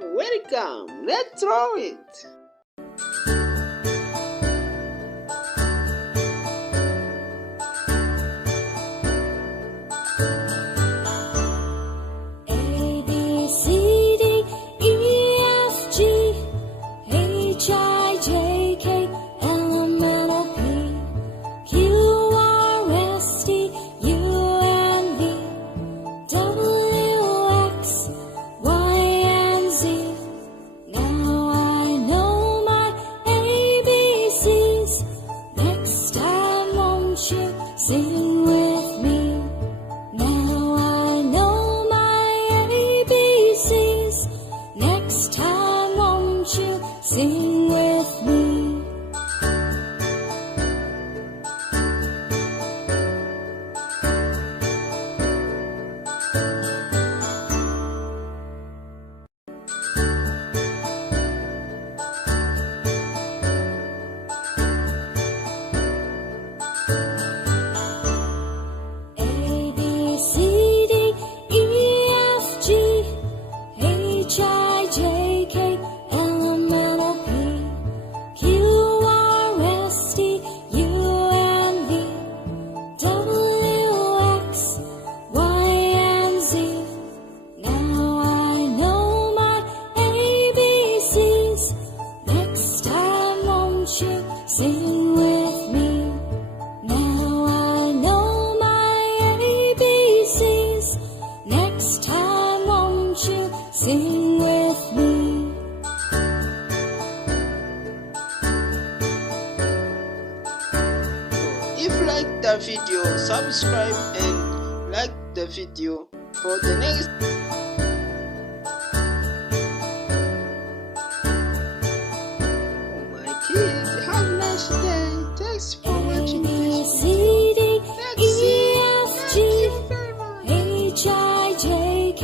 Welcome, let's draw it. A, B, C, D, E, F, G, H, I, J, K, L, M, N, O, P, Q, R, S, T, U, and V, W, X, Y, and Z. Now I know my ABCs. Next time, won't you sing with me? Now I know my ABCs. Next time, won't you sing with me? A, B, C, D, E, F, G, H, I, J, K, L, M, N, O, P, Q, R, S, T, U, and V, W, X, Y, and Z. Now I know my ABCs. Next time, won't you sing with me? Now I know my ABCs. Next time, won't you sing with me? If you like the video, subscribe and like the video for the next. Oh my kids, have a nice day. Thanks for watching A, B, this C, video. D, Let's E, see. F, Thank G, you very much. H, I, J, K,